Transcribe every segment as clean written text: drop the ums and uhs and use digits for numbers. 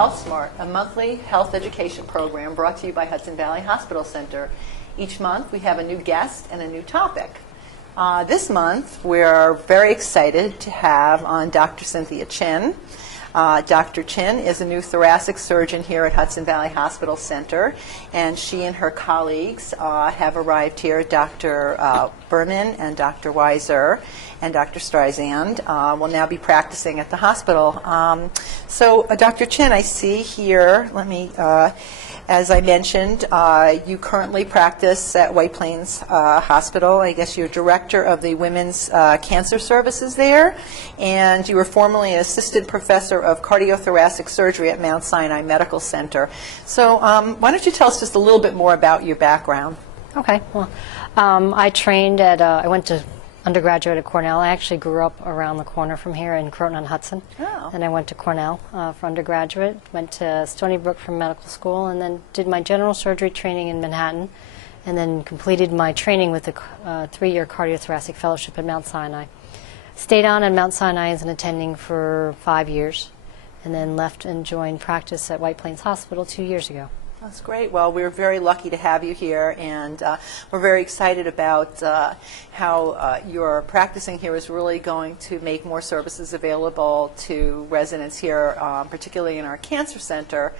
Health Smart, a monthly health education program brought to you by Hudson Valley Hospital Center. Each month we have a new guest and a new topic. This month we're very excited to have on Dr. Cythnia Chin. Dr. Chin is a new thoracic surgeon here at Hudson Valley Hospital Center, and she and her colleagues have arrived here. Dr. Berman and Dr. Weiser and Dr. Streisand will now be practicing at the hospital. So, Dr. Chin, I see here, as I mentioned, you currently practice at White Plains Hospital. I guess you're director of the Women's Cancer Services there, and you were formerly an assistant professor of cardiothoracic surgery at Mount Sinai Medical Center. So why don't you tell us just a little bit more about your background? Okay. Well, I went to undergraduate at Cornell. I actually grew up around the corner from here in Croton-on-Hudson. Oh. Then I went to Cornell for undergraduate, went to Stony Brook for medical school, and then did my general surgery training in Manhattan, and then completed my training with a 3-year cardiothoracic fellowship at Mount Sinai. Stayed on at Mount Sinai as an attending for 5 years, and then left and joined practice at White Plains Hospital 2 years ago. That's great. Well, we're very lucky to have you here, and we're very excited about how your practicing here is really going to make more services available to residents here, particularly in our cancer center,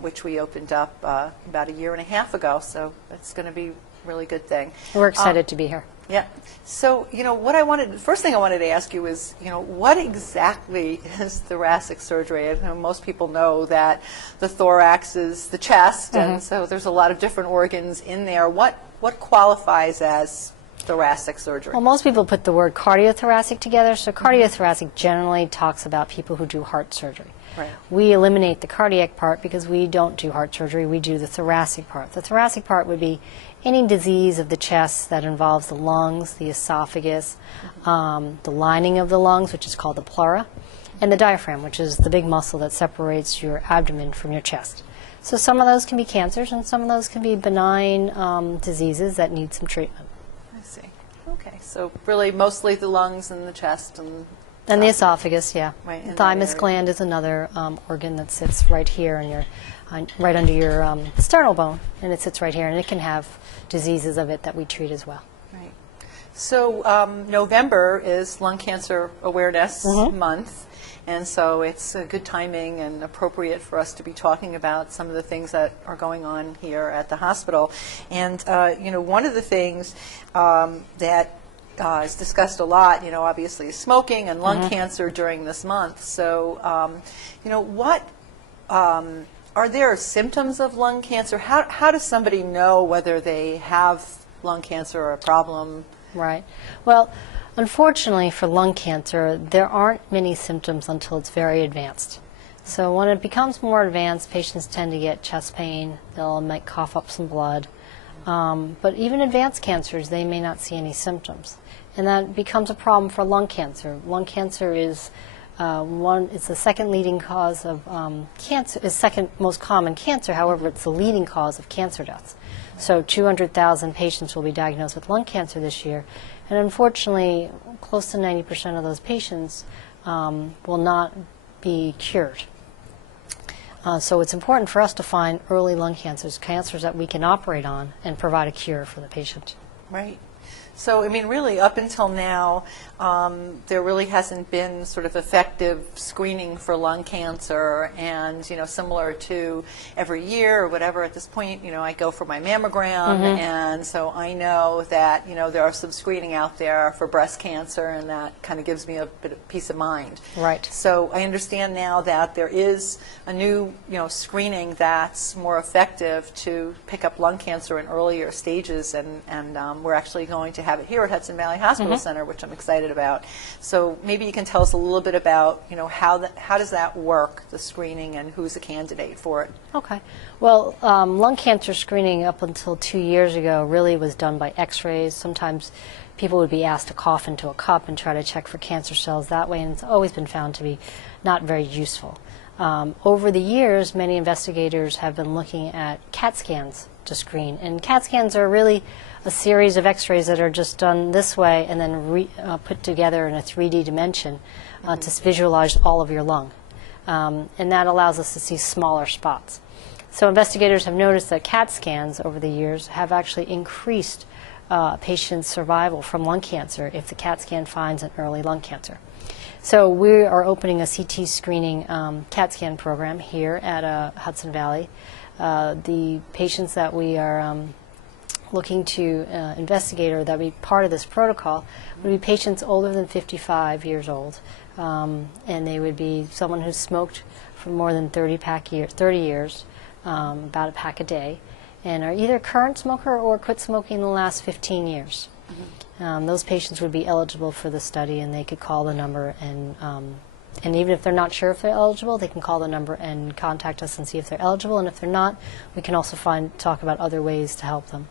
which we opened up about 1.5 years ago. So that's going to be a really good thing. We're excited to be here. Yeah. So, the first thing I wanted to ask you is, what exactly is thoracic surgery? I know most people know that the thorax is the chest, and so there's a lot of different organs in there. What qualifies as thoracic surgery? Well, most people put the word cardiothoracic together, so cardiothoracic generally talks about people who do heart surgery. Right. We eliminate the cardiac part because we don't do heart surgery, we do the thoracic part. The thoracic part would be any disease of the chest that involves the lungs, the esophagus, the lining of the lungs, which is called the pleura, and the diaphragm, which is the big muscle that separates your abdomen from your chest. So some of those can be cancers, and some of those can be benign diseases that need some treatment. I see. Okay. So really mostly the lungs and the chest and the esophagus, yeah. Right, the thymus gland is another organ that sits right here in right under your sternal bone, and it sits right here, and it can have diseases of it that we treat as well. Right. So November is Lung Cancer Awareness Month, and so it's a good timing and appropriate for us to be talking about some of the things that are going on here at the hospital. And one of the things that is discussed a lot, obviously, is smoking and lung cancer during this month. So, are there symptoms of lung cancer? How does somebody know whether they have lung cancer or a problem? Right. Well, unfortunately for lung cancer, there aren't many symptoms until it's very advanced. So when it becomes more advanced, patients tend to get chest pain. Might cough up some blood. But even advanced cancers, they may not see any symptoms. And that becomes a problem for lung cancer. Lung cancer is it's the second leading cause of cancer, is second most common cancer. However, it's the leading cause of cancer deaths. So 200,000 patients will be diagnosed with lung cancer this year. And unfortunately, close to 90% of those patients will not be cured. So it's important for us to find early lung cancers that we can operate on and provide a cure for the patient. Right. So, really, up until now, there really hasn't been sort of effective screening for lung cancer, and, similar to every year or whatever, at this point, I go for my mammogram, and so I know that, there are some screening out there for breast cancer, and that kind of gives me a bit of peace of mind. Right. So I understand now that there is a new, screening that's more effective to pick up lung cancer in earlier stages, and we're actually going to have it here at Hudson Valley Hospital Center, which I'm excited about. So maybe you can tell us a little bit about, how does that work, the screening, and who's a candidate for it? Okay. Well, lung cancer screening up until 2 years ago really was done by x-rays. Sometimes people would be asked to cough into a cup and try to check for cancer cells that way, and it's always been found to be not very useful. Over the years, many investigators have been looking at CAT scans to screen, and CAT scans are really a series of x-rays that are just done this way and then put together in a 3D dimension to visualize all of your lung. and that allows us to see smaller spots. So investigators have noticed that CAT scans over the years have actually increased patients' survival from lung cancer if the CAT scan finds an early lung cancer. So we are opening a CT screening CAT scan program here at Hudson Valley. The patients that we are looking to investigate or that would be part of this protocol would be patients older than 55 years old, and they would be someone who's smoked for more than 30 years, about a pack a day, and are either current smoker or quit smoking in the last 15 years. Those patients would be eligible for the study, and they could call the number, and even if they're not sure if they're eligible, they can call the number and contact us and see if they're eligible, and if they're not, we can also talk about other ways to help them.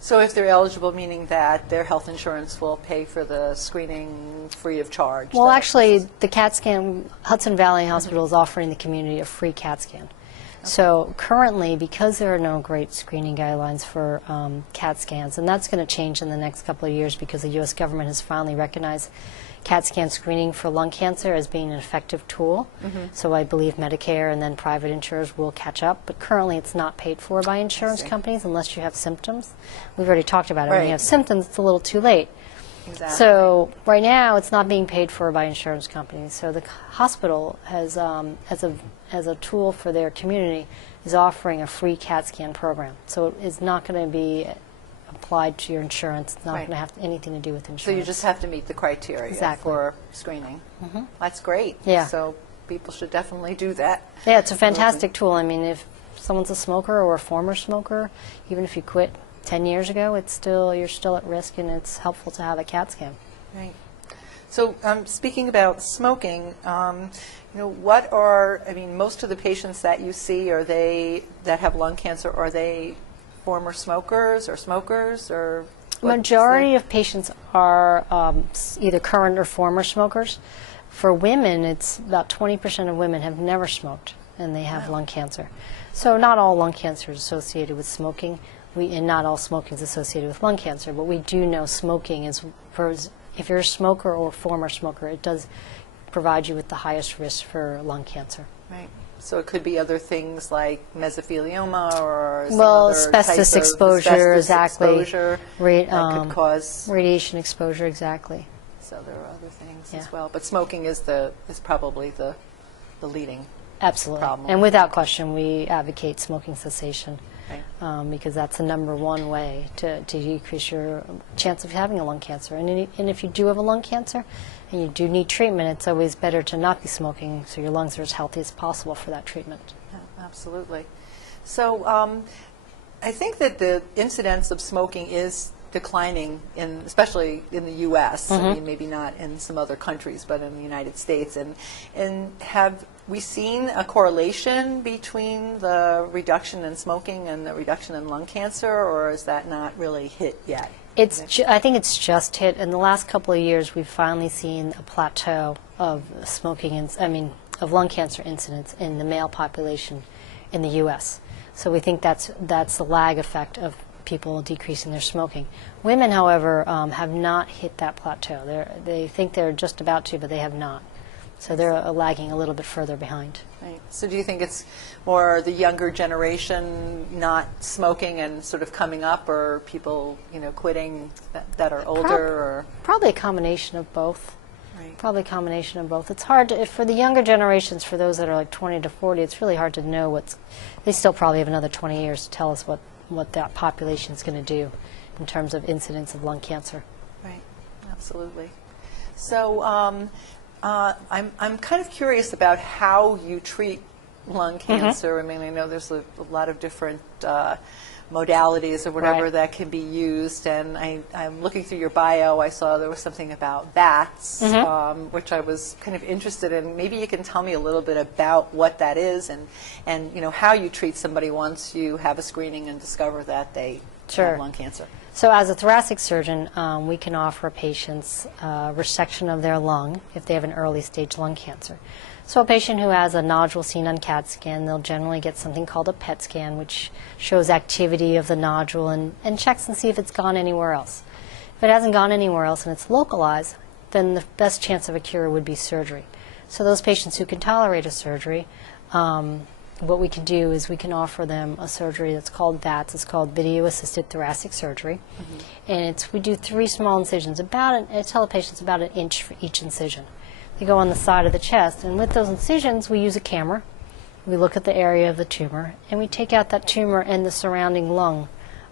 So if they're eligible, meaning that their health insurance will pay for the screening free of charge? Well, actually, the CAT scan, Hudson Valley Hospital is offering the community a free CAT scan. So currently, because there are no great screening guidelines for CAT scans, and that's going to change in the next couple of years because the U.S. government has finally recognized CAT scan screening for lung cancer as being an effective tool. So I believe Medicare and then private insurers will catch up. But currently, it's not paid for by insurance companies unless you have symptoms. We've already talked about it. When you have symptoms, it's a little too late. Exactly. So right now, it's not being paid for by insurance companies. So the hospital has, as a tool for their community, is offering a free CAT scan program. So it's not going to be applied to your insurance. It's not going to have anything to do with insurance. So you just have to meet the criteria for screening. That's great. Yeah. So people should definitely do that. Yeah, it's a fantastic tool. I mean, if someone's a smoker or a former smoker, even if you quit 10 years ago, you're still at risk, and it's helpful to have a CAT scan. Right. So speaking about smoking, what are, most of the patients that you see, that have lung cancer, are they former smokers or smokers? Or majority of patients are either current or former smokers. For women, it's about 20% of women have never smoked, and they have lung cancer. So not all lung cancer is associated with smoking. And not all smoking is associated with lung cancer, but we do know smoking is, if you're a smoker or former smoker, it does provide you with the highest risk for lung cancer. Right. So it could be other things like mesothelioma or some asbestos type exposure, of exactly. Exposure that could cause radiation exposure, exactly. So there are other things as well, but smoking is probably the leading problem. And without question, we advocate smoking cessation. Right. Because that's the #1 way to decrease your chance of having a lung cancer. And if you do have a lung cancer and you do need treatment, it's always better to not be smoking so your lungs are as healthy as possible for that treatment. Yeah, absolutely. So I think that the incidence of smoking is declining, especially in the U.S. I mean, maybe not in some other countries, but in the United States. And have we seen a correlation between the reduction in smoking and the reduction in lung cancer, or is that not really hit yet? I think it's just hit. In the last couple of years, we've finally seen a plateau of of lung cancer incidence in the male population in the U.S. So we think that's the lag effect of people decreasing their smoking. Women, however, have not hit that plateau. They think they're just about to, but they have not. So they're lagging a little bit further behind. Right. So do you think it's more the younger generation not smoking and sort of coming up, or people, quitting that are older? Or probably a combination of both. Right. Probably a combination of both. It's hard for the younger generations, for those that are like 20 to 40, it's really hard to know they still probably have another 20 years to tell us what that population is going to do in terms of incidence of lung cancer. Right. Absolutely. So I'm kind of curious about how you treat lung cancer. I mean, I know there's a lot of different modalities or whatever that can be used, and I'm looking through your bio. I saw there was something about bats, which I was kind of interested in. Maybe you can tell me a little bit about what that is, and how you treat somebody once you have a screening and discover that they have lung cancer. So as a thoracic surgeon, we can offer patients resection of their lung if they have an early stage lung cancer. So a patient who has a nodule seen on CAT scan, they'll generally get something called a PET scan, which shows activity of the nodule and checks and see if it's gone anywhere else. If it hasn't gone anywhere else and it's localized, then the best chance of a cure would be surgery. So those patients who can tolerate a surgery, what we can do is we can offer them a surgery that's called VATS. It's called Video-Assisted Thoracic Surgery. And we do 3 small incisions. I tell the patients about an inch for each incision. They go on the side of the chest, and with those incisions, we use a camera. We look at the area of the tumor, and we take out that tumor and the surrounding lung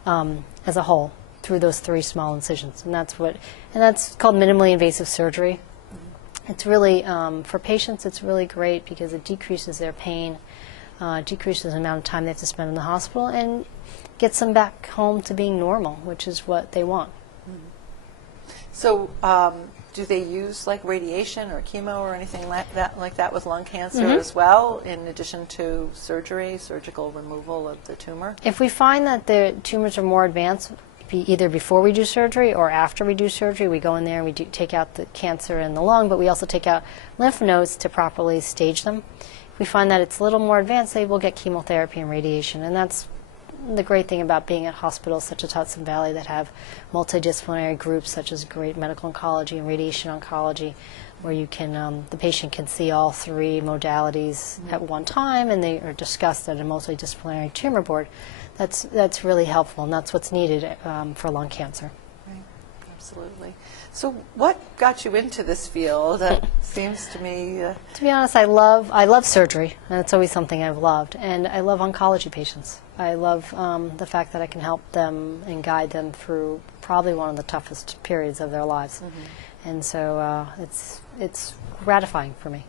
as a whole through those 3 small incisions. And that's called minimally invasive surgery. It's really, for patients, it's really great because it decreases their pain, decreases the amount of time they have to spend in the hospital, and gets them back home to being normal, which is what they want. So do they use like radiation or chemo or anything like that with lung cancer as well, in addition to surgery, surgical removal of the tumor? If we find that the tumors are more advanced, either before we do surgery or after we do surgery, we go in there and we take out the cancer in the lung, but we also take out lymph nodes to properly stage them. If we find that it's a little more advanced, they will get chemotherapy and radiation, and that's the great thing about being at hospitals such as Hudson Valley that have multidisciplinary groups such as great medical oncology and radiation oncology, where you can the patient can see all 3 modalities at one time, and they are discussed at a multidisciplinary tumor board. That's really helpful, and that's what's needed for lung cancer. Right, absolutely. So what got you into this field? That seems to me... To be honest, I love surgery, and it's always something I've loved, and I love oncology patients. I love the fact that I can help them and guide them through probably one of the toughest periods of their lives. And so it's gratifying for me.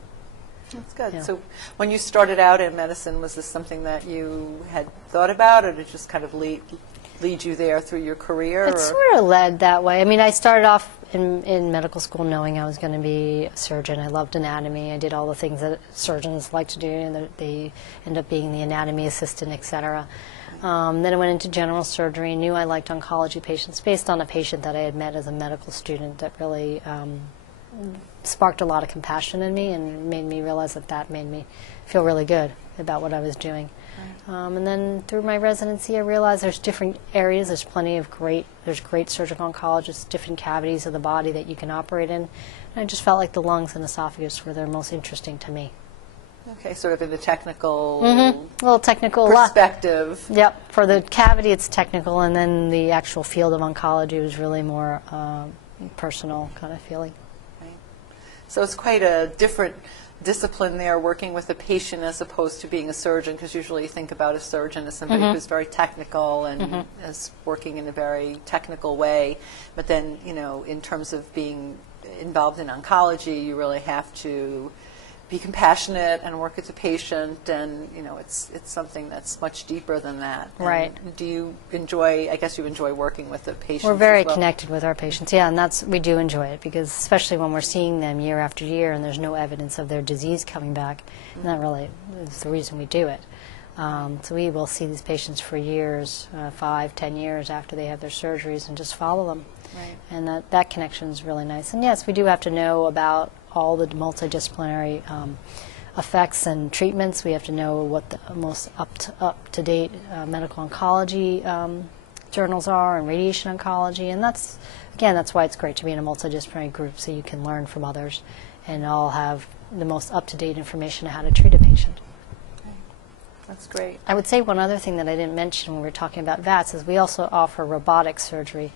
That's good. Yeah. So when you started out in medicine, was this something that you had thought about, or did it just kind of lead you there through your career? It sort of led that way. I mean, I started off in medical school knowing I was going to be a surgeon. I loved anatomy. I did all the things that surgeons like to do, and they end up being the anatomy assistant, etc. Then I went into general surgery and knew I liked oncology patients based on a patient that I had met as a medical student that really sparked a lot of compassion in me and made me realize that made me feel really good about what I was doing. And then through my residency, I realized there's different areas. There's great surgical oncologists, different cavities of the body that you can operate in. And I just felt like the lungs and esophagus were the most interesting to me. Okay, sort of in the technical A little technical perspective. Yep. For the cavity, it's technical, and then the actual field of oncology was really more personal kind of feeling. Right. So it's quite a different discipline there, working with a patient as opposed to being a surgeon, because usually you think about a surgeon as somebody who's very technical and is working in a very technical way. But then, in terms of being involved in oncology, you really have to be compassionate and work as a patient, and it's something that's much deeper than that. And right. do you enjoy? I guess you enjoy working with the patients. We're very as well? connected with our patients, yeah, and we do enjoy it, because especially when we're seeing them year after year and there's no evidence of their disease coming back, and that really is the reason we do it. So we will see these patients for years, 5, 10 years after they have their surgeries, and just follow them. Right. And that connection is really nice. And yes, we do have to know about all the multidisciplinary effects and treatments. We have to know what the most up-to-date medical oncology journals are, and radiation oncology. And that's why it's great to be in a multidisciplinary group, so you can learn from others and all have the most up-to-date information on how to treat a patient. That's great. I would say one other thing that I didn't mention when we were talking about VATS is we also offer robotic surgery,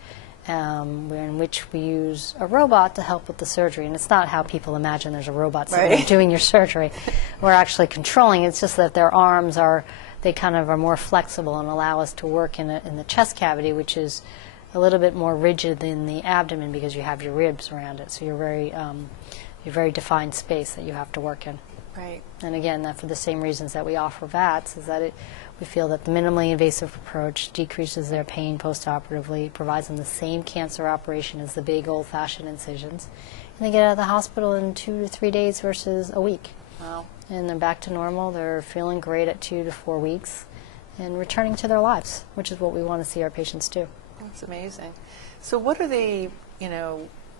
in which we use a robot to help with the surgery. And it's not how people imagine there's a robot sitting there doing your surgery. We're actually controlling. It's just that their arms are more flexible and allow us to work in the chest cavity, which is a little bit more rigid than the abdomen because you have your ribs around it. So you're very defined space that you have to work in. Right. And again, that for the same reasons that we offer VATS, is that we feel that the minimally invasive approach decreases their pain postoperatively, provides them the same cancer operation as the big old-fashioned incisions, and they get out of the hospital in 2 to 3 days versus a week. Wow. And they're back to normal. They're feeling great at 2 to 4 weeks and returning to their lives, which is what we want to see our patients do. That's amazing. So what are the,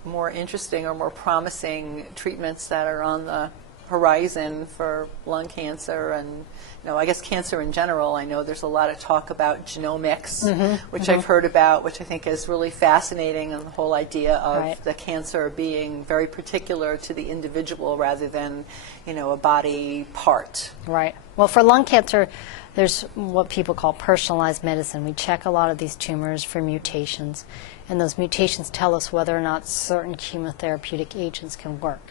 more interesting or more promising treatments that are on the horizon for lung cancer and, I guess cancer in general. I know there's a lot of talk about genomics, which I've heard about, which I think is really fascinating, and the whole idea of the cancer being very particular to the individual rather than, a body part. Right. Well, for lung cancer, there's what people call personalized medicine. We check a lot of these tumors for mutations, and those mutations tell us whether or not certain chemotherapeutic agents can work.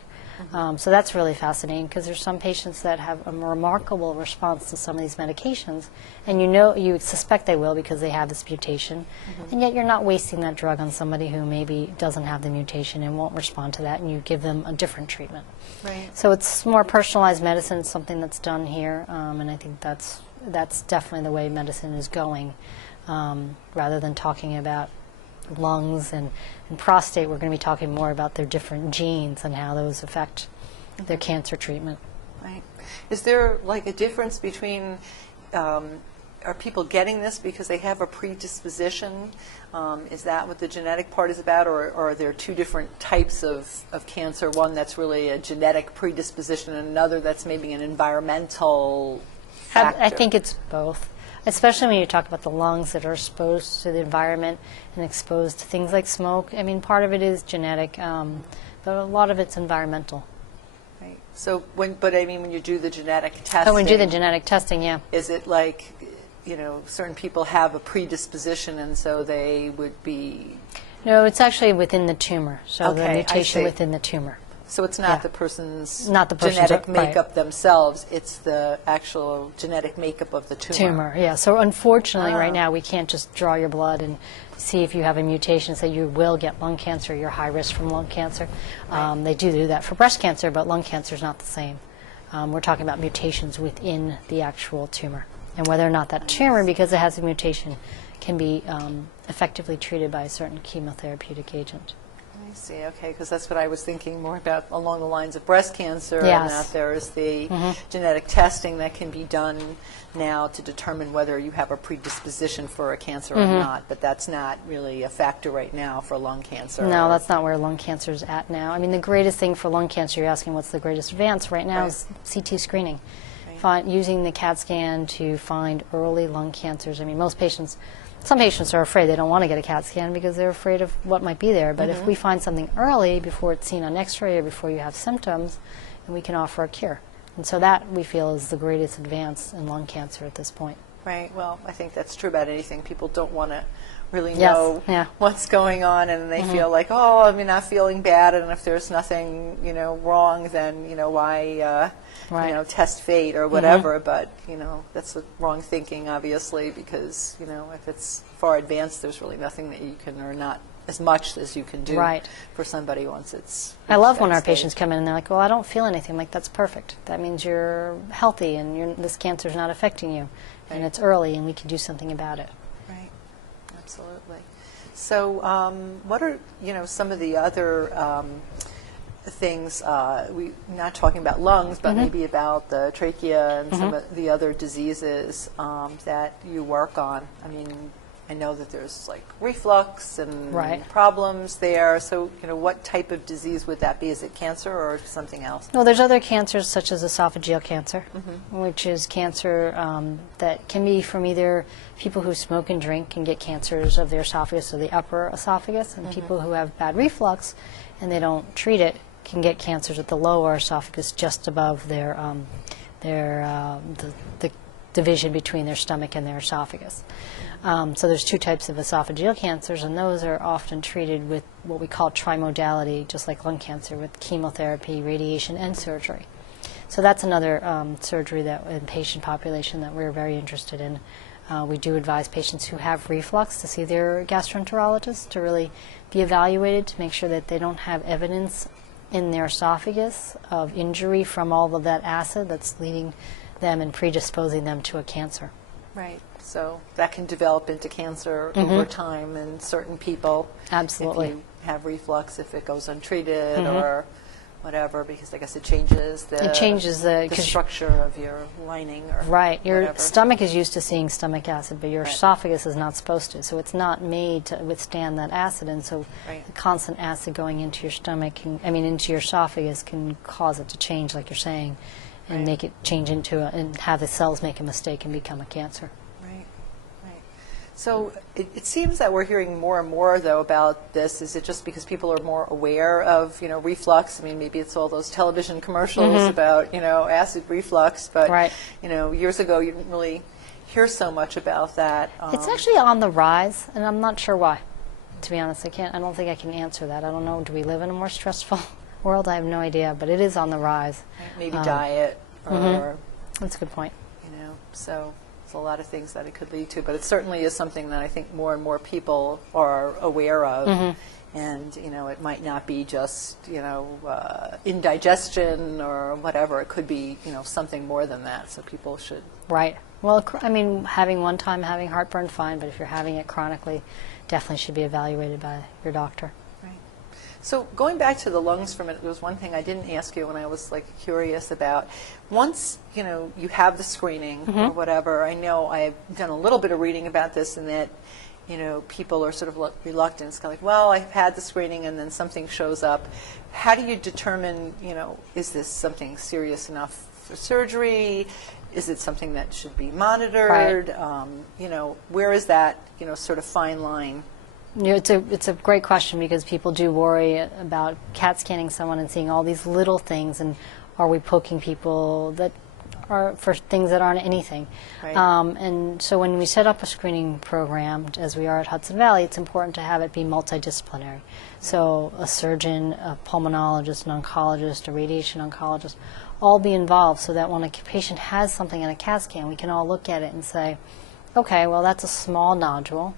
So that's really fascinating, because there's some patients that have a remarkable response to some of these medications, and you suspect they will because they have this mutation, and yet you're not wasting that drug on somebody who maybe doesn't have the mutation and won't respond to that, and you give them a different treatment. Right. So it's more personalized medicine, something that's done here, and I think that's definitely the way medicine is going, rather than talking about lungs and prostate. We're going to be talking more about their different genes and how those affect their cancer treatment. Right. Is there like a difference between, are people getting this because they have a predisposition? Is that what the genetic part is about, or are there two different types of cancer, one that's really a genetic predisposition and another that's maybe an environmental factor? I think it's both. Especially when you talk about the lungs that are exposed to the environment and exposed to things like smoke. I mean, part of it is genetic, but a lot of it's environmental. Right. So, when you do the genetic testing... So when we do the genetic testing, yeah. Is it like, certain people have a predisposition and so they would be... No, it's actually within the tumor. So the Okay, mutation within the tumor. So it's not the person's genetic makeup themselves, it's the actual genetic makeup of the tumor. Yeah. So unfortunately, right now, we can't just draw your blood and see if you have a mutation, say you will get lung cancer, you're high risk from lung cancer. Right. They do that for breast cancer, but lung cancer is not the same. We're talking about mutations within the actual tumor, and whether or not that tumor, because it has a mutation, can be effectively treated by a certain chemotherapeutic agent. I see, okay, because that's what I was thinking more about along the lines of breast cancer, Yes. and that there is the genetic testing that can be done now to determine whether you have a predisposition for a cancer or not, but that's not really a factor right now for lung cancer. No, that's not where lung cancer is at now. I mean, the greatest thing for lung cancer, you're asking what's the greatest advance right now, is CT screening. Using the CAT scan to find early lung cancers. I mean, some patients are afraid. They don't want to get a CAT scan because they're afraid of what might be there. But if we find something early, before it's seen on X-ray or before you have symptoms, then we can offer a cure. And so that, we feel, is the greatest advance in lung cancer at this point. Right. Well, I think that's true about anything. People don't want to really Yes. know what's going on, and they feel like, oh, I'm not feeling bad, and if there's nothing, wrong, then, why, test fate or whatever. But, that's the wrong thinking, obviously, because, if it's far advanced, there's really nothing that you can, or not as much as you can do for somebody once it's... I love when our patients come in and they're like, well, I don't feel anything. I'm like, that's perfect. That means you're healthy and this cancer's not affecting you. And it's early and we can do something about it. Right. Absolutely. So what are, some of the other things, we're not talking about lungs, but maybe about the trachea and some of the other diseases that you work on? I mean, I know that there's like reflux and problems there. So, what type of disease would that be? Is it cancer or something else? Well, there's other cancers such as esophageal cancer, which is cancer that can be from either people who smoke and drink and get cancers of their esophagus or the upper esophagus, and people who have bad reflux and they don't treat it can get cancers at the lower esophagus just above their the division between their stomach and their esophagus. So there's two types of esophageal cancers, and those are often treated with what we call trimodality, just like lung cancer, with chemotherapy, radiation, and surgery. So that's another surgery that in patient population that we're very interested in. We do advise patients who have reflux to see their gastroenterologist to really be evaluated to make sure that they don't have evidence in their esophagus of injury from all of that acid that's leading them and predisposing them to a cancer. Right. So that can develop into cancer over time in certain people. Absolutely. If you have reflux, if it goes untreated, or whatever, because I guess it changes the structure of your lining or right. Your whatever. stomach is used to seeing stomach acid, but your Right. esophagus is not supposed to. So it's not made to withstand that acid, and so Right. the constant acid going into your stomach, into your esophagus, can cause it to change, like you're saying, and Right. make it change into and have the cells make a mistake and become a cancer. Right, right. So it seems that we're hearing more and more, though, about this. Is it just because people are more aware of, reflux? I mean, maybe it's all those television commercials about, acid reflux, but, Right. Years ago you didn't really hear so much about that. It's actually on the rise, and I'm not sure why. To be honest, I don't think I can answer that. I don't know. Do we live in a more stressful world? I have no idea, but it is on the rise. Maybe diet or, That's a good point. So there's a lot of things that it could lead to, but it certainly is something that I think more and more people are aware of. And, it might not be just, indigestion or whatever. It could be, something more than that. So people should. Right. Well, having one time having heartburn, fine, but if you're having it chronically, definitely should be evaluated by your doctor. Right. So going back to the lungs for a minute, there was one thing I didn't ask you when I was curious about. Once, you have the screening or whatever, I know I've done a little bit of reading about this, and that people are sort of reluctant. It's kind of like, well, I've had the screening and then something shows up. How do you determine, is this something serious enough for surgery? Is it something that should be monitored? Right. Where is that, sort of fine line? It's a great question, because people do worry about CAT scanning someone and seeing all these little things, and are we poking people that are for things that aren't anything. Right. And so when we set up a screening program, as we are at Hudson Valley, it's important to have it be multidisciplinary. So a surgeon, a pulmonologist, an oncologist, a radiation oncologist, all be involved, so that when a patient has something in a CAT scan, we can all look at it and say, okay, well, that's a small nodule.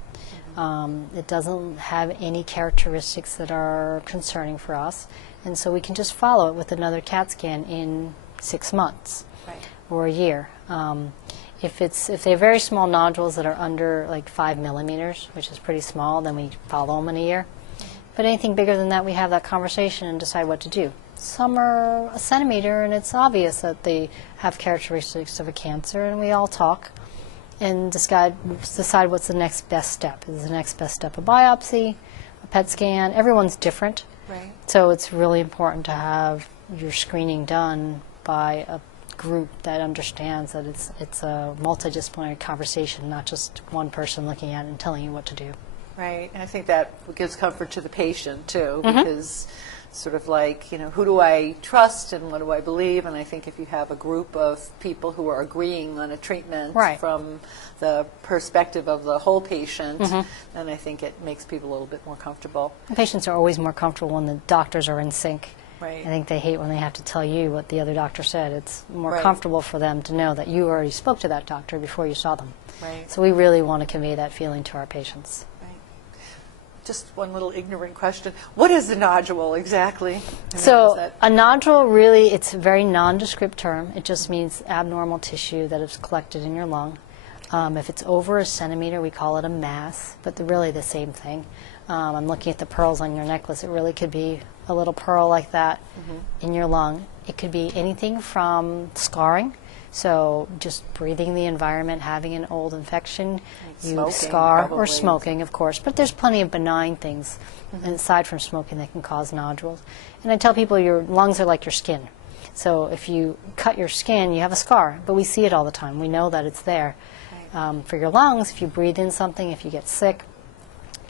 It doesn't have any characteristics that are concerning for us, and so we can just follow it with another CAT scan in 6 months. Right. Or a year. If they're very small nodules that are under 5 millimeters, which is pretty small, then we follow them in a year. But anything bigger than that, we have that conversation and decide what to do. Some are a centimeter, and it's obvious that they have characteristics of a cancer, and we all talk and decide what's the next best step. Is the next best step a biopsy, a PET scan? Everyone's different. Right. So it's really important to have your screening done by a group that understands that it's a multidisciplinary conversation, not just one person looking at it and telling you what to do. Right, and I think that gives comfort to the patient too, because sort of who do I trust and what do I believe? And I think if you have a group of people who are agreeing on a treatment Right. from the perspective of the whole patient, then I think it makes people a little bit more comfortable. And patients are always more comfortable when the doctors are in sync. Right. I think they hate when they have to tell you what the other doctor said. It's more Right. comfortable for them to know that you already spoke to that doctor before you saw them. Right. So we really want to convey that feeling to our patients. Right. Just one little ignorant question. What is a nodule exactly? I mean, is So that- a nodule, really, it's a very nondescript term. It just means abnormal tissue that is collected in your lung. If it's over a centimeter, we call it a mass, but they're really the same thing. I'm looking at the pearls on your necklace. It really could be a little pearl like that in your lung. It could be anything from scarring, so just breathing the environment, having an old infection, you smoking, scar, or probably. smoking, of course. But there's plenty of benign things aside from smoking that can cause nodules. And I tell people your lungs are like your skin. So if you cut your skin, you have a scar, but we see it all the time. We know that it's there. For your lungs, if you breathe in something, if you get sick,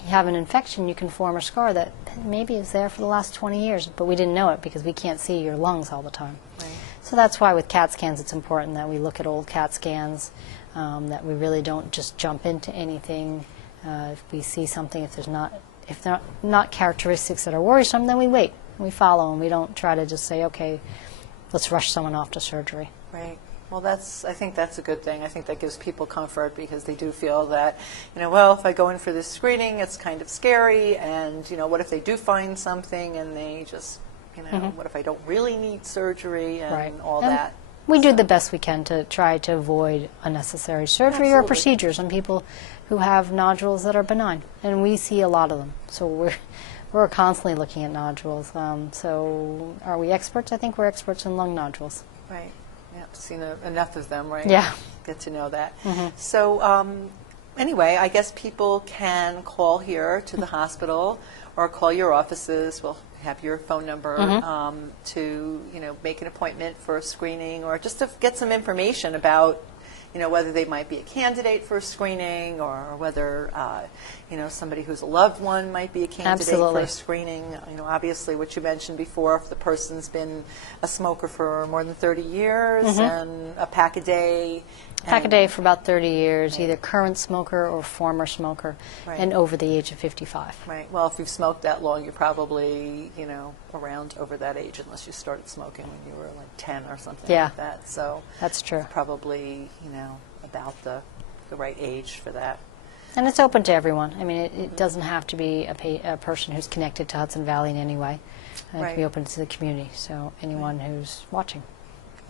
you have an infection, you can form a scar that maybe is there for the last 20 years, but we didn't know it because we can't see your lungs all the time. Right. So that's why with CAT scans it's important that we look at old CAT scans, that we really don't just jump into anything. If we see something, if they're not characteristics that are worrisome, then we wait. We follow, and we don't try to just say, okay, let's rush someone off to surgery. Right. Well, I think that's a good thing. I think that gives people comfort, because they do feel that, well, if I go in for this screening, it's kind of scary, and, what if they do find something and they just, what if I don't really need surgery and Right. all And that? we do the best we can to try to avoid unnecessary surgery or Absolutely. procedures on people who have nodules that are benign, and we see a lot of them. So We're constantly looking at nodules. So are we experts? I think we're experts in lung nodules. Right. Yeah, seen enough of them, right? Yeah. Get to know that. So anyway, I guess people can call here to the hospital or call your offices. We'll have your phone number to make an appointment for a screening or just to get some information about whether they might be a candidate for a screening or whether somebody who's a loved one might be a candidate for a screening. Obviously what you mentioned before, if the person's been a smoker for more than 30 years and a pack a day. Pack a day for about 30 years, either current smoker or former smoker, and over the age of 55. Right. Well, if you've smoked that long, you're probably, around over that age, unless you started smoking when you were like 10 or something like that. So that's true. It's probably, about the right age for that. And it's open to everyone. I mean, it doesn't have to be a person who's connected to Hudson Valley in any way. It can be open to the community, so anyone who's watching.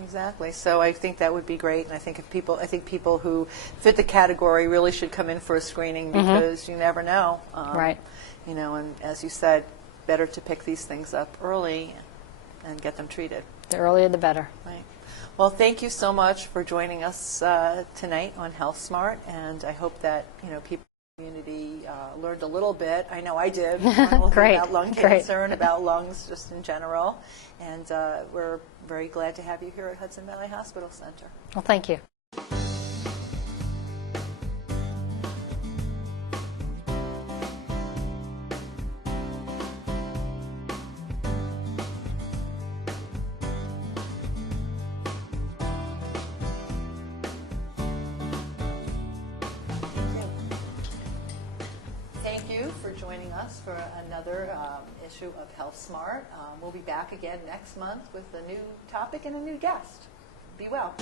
Exactly. So I think that would be great, and I think people who fit the category really should come in for a screening because you never know. Right. And as you said, better to pick these things up early and get them treated. The earlier the better. Right. Well, thank you so much for joining us tonight on Health Smart, and I hope that people in the community learned a little bit. I know I did. About lung cancer and about lungs just in general, and we're very glad to have you here at Hudson Valley Hospital Center. Well, thank you. Thank you for joining us for another issue of Health Smart. We'll be back again next month with a new topic and a new guest. Be well.